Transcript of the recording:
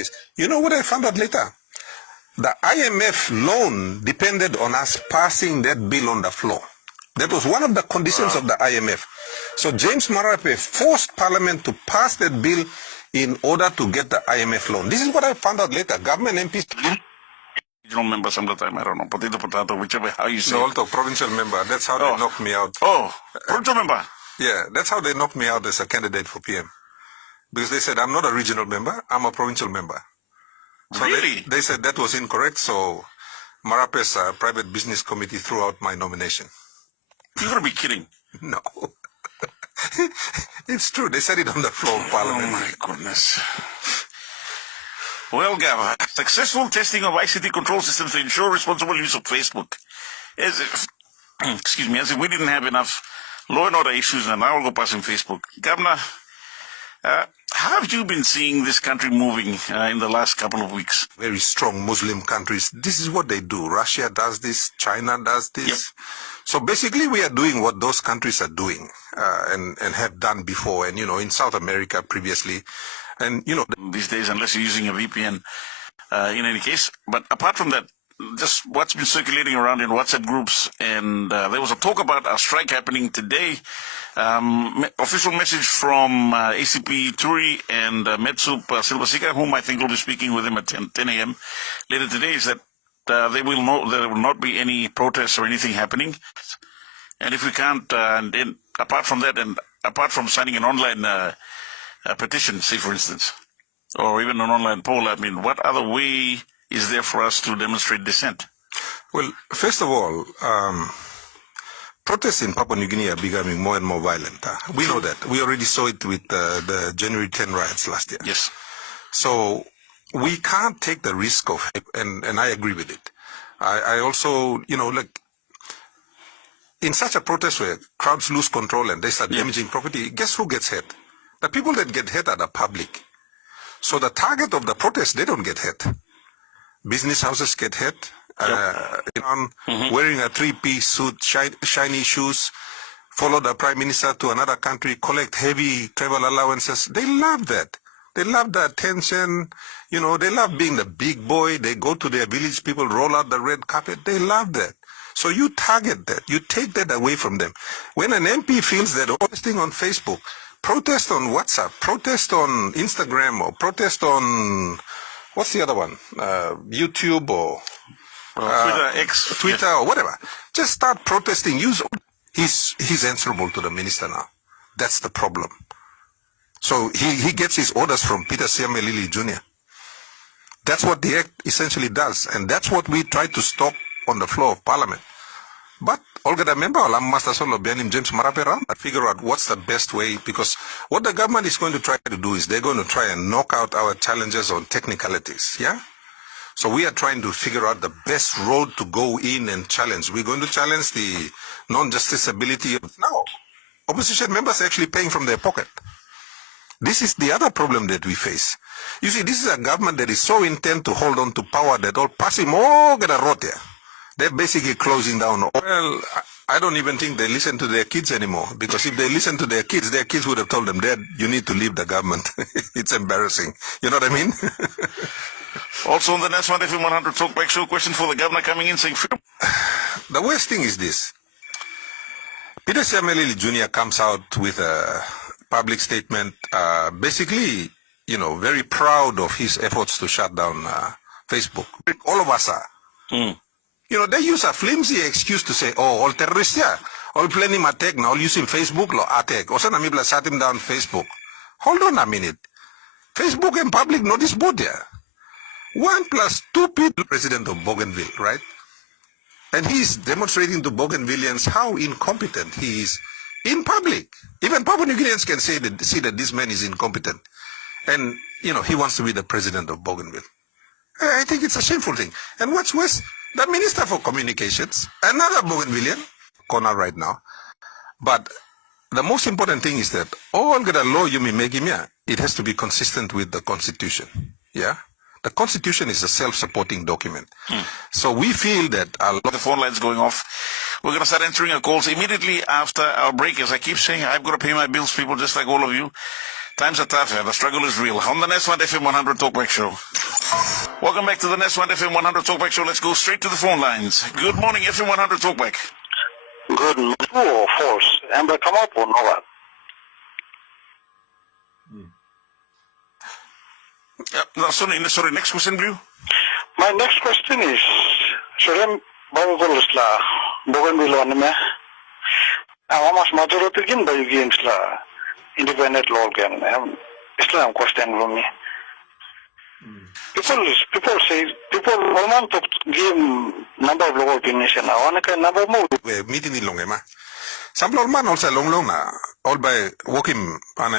days. You know what I found out later? The IMF loan depended on us passing that bill on the floor. That was one of the conditions of the IMF. So James Marape forced Parliament to pass that bill in order to get the IMF loan. This is what I found out later. Government MPs... Regional member some of the time, I don't know, potato, whichever, how you say no, it. also provincial member. That's how they knocked me out. Oh, provincial member. Yeah, that's how they knocked me out as a candidate for PM. Because they said, I'm not a regional member, I'm a provincial member. So really? They said that was incorrect, so Marape's private business committee threw out my nomination. You're going to be kidding. No. It's true. They said it on the floor of Parliament. Oh, my goodness. Well, Gava, successful testing of ICT control systems to ensure responsible use of Facebook. As if, excuse me, as if we didn't have enough law and order issues and now we'll go passing Facebook. Governor, how have you been seeing this country moving in the last couple of weeks? Very strong Muslim countries. This is what they do. Russia does this. China does this. Yep. So basically we are doing what those countries are doing and have done before. And, you know, in South America previously. And, you know, these days, unless you're using a VPN in any case. But apart from that, just what's been circulating around in WhatsApp groups, and there was a talk about a strike happening today. Official message from ACP Turi and Metsup Silvasika, whom I think will be speaking with him at 10 a.m. later today, is that there will not be any protests or anything happening. And if we can't, and then apart from that, and apart from signing an online petition, say for instance, or even an online poll, I mean, what other way is there for us to demonstrate dissent? Well, first of all, protests in Papua New Guinea are becoming more and more violent. We know that. We already saw it with the January 10 riots last year. Yes. So we can't take the risk of, and I agree with it. I also, you know, like, in such a protest where crowds lose control and they start damaging property, guess who gets hurt? The people that get hurt are the public. So the target of the protest, they don't get hurt. Business houses get hit, wearing a three-piece suit, shiny shoes, follow the prime minister to another country, collect heavy travel allowances. They love that. They love the attention. You know, they love being the big boy. They go to their village, people roll out the red carpet. They love that. So you target that. You take that away from them. When an MP feels that posting on Facebook, protest on WhatsApp, protest on Instagram, or protest on... what's the other one? YouTube or Twitter or whatever. Just start protesting. He's answerable to the minister now. That's the problem. So he gets his orders from Peter Siamelili Jr. That's what the act essentially does. And that's what we try to stop on the floor of Parliament. But Olga the member, Master Solo Bianim James Marapera, figure out what's the best way, because what the government is going to try to do is they're going to try and knock out our challenges on technicalities, yeah? So we are trying to figure out the best road to go in and challenge. We're going to challenge the non-justiciability of... Now, opposition members are actually paying from their pocket. This is the other problem that we face. You see, this is a government that is so intent to hold on to power that all passing more get a rot here. They're basically closing down. Well, I don't even think they listen to their kids anymore, because if they listen to their kids would have told them, Dad, you need to leave the government. It's embarrassing. You know what I mean? Also on the next one, FM100 TALKBACK show, question for the governor coming in saying, the worst thing is this. Peter Siamelili Jr. comes out with a public statement, basically, you know, very proud of his efforts to shut down Facebook. All of us are. You know, they use a flimsy excuse to say, oh, all terrorists here, all planning attack now, all using Facebook, lo attack. Also, Namibla shut him down Facebook. Hold on a minute. Facebook and public notice board here. 1 + 2 people, president of Bougainville, right? And he's demonstrating to Bougainvilleans how incompetent he is in public. Even Papua New Guineans can see that this man is incompetent. And, you know, he wants to be the president of Bougainville. I think it's a shameful thing. And what's worse, the Minister for Communications, another Bougainvillean, corner right now. But the most important thing is that all the law you may make him, it has to be consistent with the Constitution. Yeah? The Constitution is a self-supporting document. So we feel that the phone line's going off. We're going to start answering your calls immediately after our break. As I keep saying, I've got to pay my bills, people, just like all of you. Times are tough. The struggle is real. On the Nest One FM100 Talkback Show. Welcome back to the Nest One FM100 Talkback Show. Let's go straight to the phone lines. Good morning, FM100 Talkback. Good. True or false? Amber come up or not? Sorry, next question, Blue. My next question is, Surem Babugolusla, Bougainville on me. How much majority game by games la independent law game? Islam question from me. People say people want to game number of local nation. I want to number more. Meeting in long, Some man also long na all by walking